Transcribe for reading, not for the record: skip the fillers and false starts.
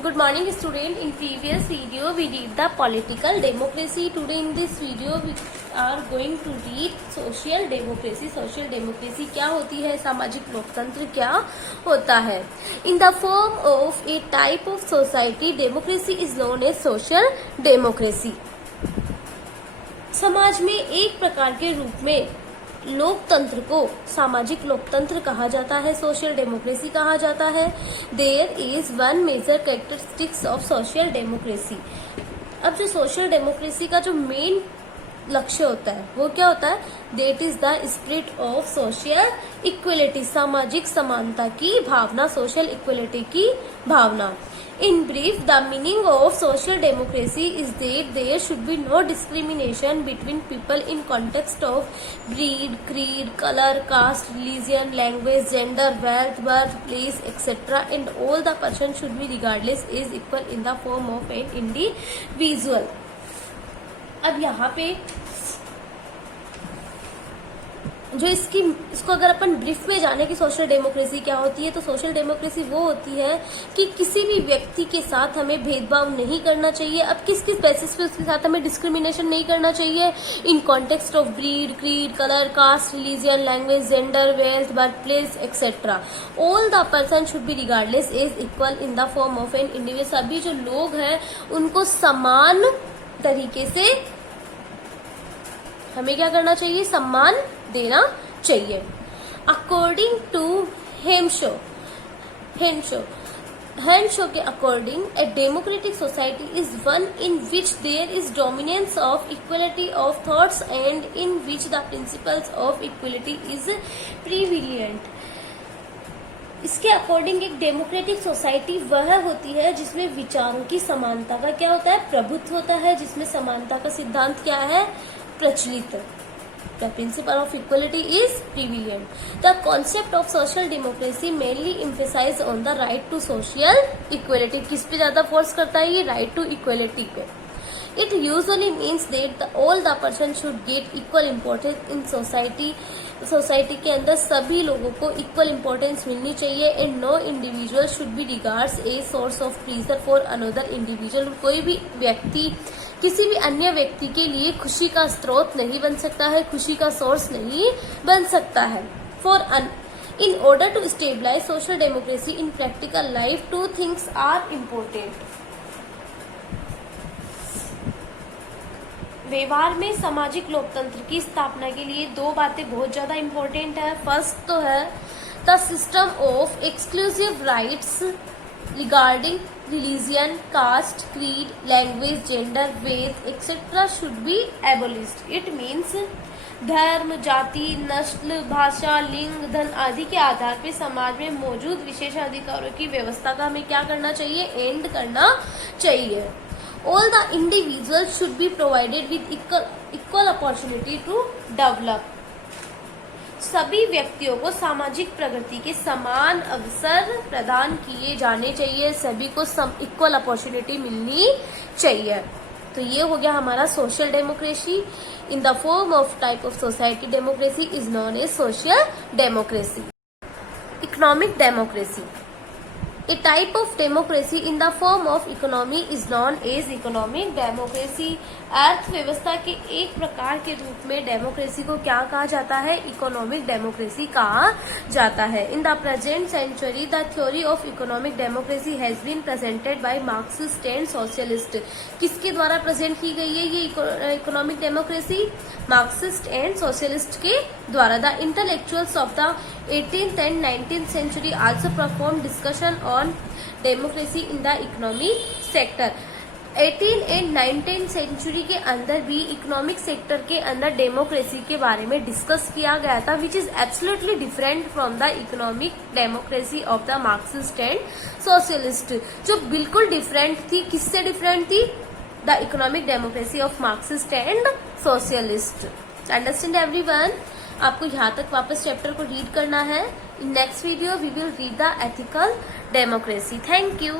Good morning student. In previous video we read the political democracy. Today in this video we are going to read social democracy. Social democracy क्या होती है, सामाजिक लोकतंत्र क्या होता है. In the form of a type of society, democracy is known as social democracy. समाज में एक प्रकार के रूप में लोकतंत्र को सामाजिक लोकतंत्र कहा जाता है, सोशल डेमोक्रेसी कहा जाता है. There is one major characteristics of social democracy. अब जो सोशल डेमोक्रेसी का जो मेन लक्ष्य होता है वो क्या होता है, that is the spirit of social equality, सामाजिक समानता की भावना, सोशल इक्वलिटी की भावना. In brief, the meaning of social democracy is that there should be no discrimination between people in context of breed, creed, color, caste, religion, language, gender, wealth, birthplace, etc. And all the person should be regardless is equal in the form of an individual. अब यहाँ पे जो इसको अगर अपन brief में जाने की social democracy क्या होती है, तो सोशल डेमोक्रेसी वो होती है कि किसी भी व्यक्ति के साथ हमें भेदभाव नहीं करना चाहिए. अब किस किस बेसिस पे उसके साथ हमें डिस्क्रिमिनेशन नहीं करना चाहिए, in context of breed, creed, colour, caste, religion, language, gender, wealth, birth place etcetera. All the person should be regardless is equal in the form of an individual. सभी जो लोग हैं उनको समान तरीके से हमें क्या करना चाहिए, सम्मान देना चाहिए. अकॉर्डिंग टू हेमशो के according, a democratic society is one in which there is dominance of equality of thoughts and in which the principles of equality is prevalent. इसके अकॉर्डिंग एक डेमोक्रेटिक सोसाइटी वह होती है जिसमें विचारों की समानता का क्या होता है, प्रभुत्व होता है, जिसमें समानता का सिद्धांत क्या है, प्रचलित. The principle of equality is prevalent. The concept of social democracy mainly emphasize on the right to social equality. किस पे ज्यादा फोर्स करता है ये, right to equality पे. It usually means that all the person should get equal importance in society. Society के अंदर सभी लोगों को इक्वल इम्पोर्टेंस मिलनी चाहिए. And no individual should be regards a source of pressure for another individual. कोई भी व्यक्ति किसी भी अन्य व्यक्ति के लिए खुशी का स्रोत नहीं बन सकता है, खुशी का सोर्स नहीं बन सकता है. In order to stabilize social democracy in practical life, two things are important. व्यवहार में सामाजिक लोकतंत्र की स्थापना के लिए दो बातें बहुत ज्यादा इम्पोर्टेंट है. फर्स्ट तो है the system of exclusive rights regarding religion, caste, creed, language, gender, wealth etcetera should be abolished. It means धर्म, जाति, नस्ल, भाषा, लिंग, धन आदि के आधार पर समाज में मौजूद विशेषाधिकारों की व्यवस्था का हमें क्या करना चाहिए, एंड करना चाहिए. All the individuals should be provided with equal opportunity to develop. सभी व्यक्तियों को सामाजिक प्रगति के समान अवसर प्रदान किए जाने चाहिए, सभी को इक्वल अपॉर्चुनिटी मिलनी चाहिए. तो ये हो गया हमारा social democracy. In the form of type of society, democracy is known as social democracy. Economic democracy, A type of democracy in the form of economy is known as economic democracy. अर्थव्यवस्था के एक प्रकार के रूप में democracy को क्या कहा जाता है, इकोनॉमिक डेमोक्रेसी कहा जाता है. In the present century the theory of economic democracy has been presented by Marxist and socialist. किसके द्वारा प्रेजेंट की गई है ये economic democracy, Marxist and socialist के द्वारा. The intellectuals of the 18th and 19th century also performed discussion on democracy in the economic sector. 18 and 19th century के अंदर भी इकोनॉमिक सेक्टर के अंदर डेमोक्रेसी के बारे में डिस्कस किया गया था, which is absolutely different from the economic democracy of the Marxist and socialist. जो बिल्कुल डिफरेंट थी, किससे डिफरेंट थी, the economic democracy of Marxist and socialist. Understand everyone. आपको यहाँ तक वापस चैप्टर को रीड करना है. In next video we will read the ethical democracy. Thank you.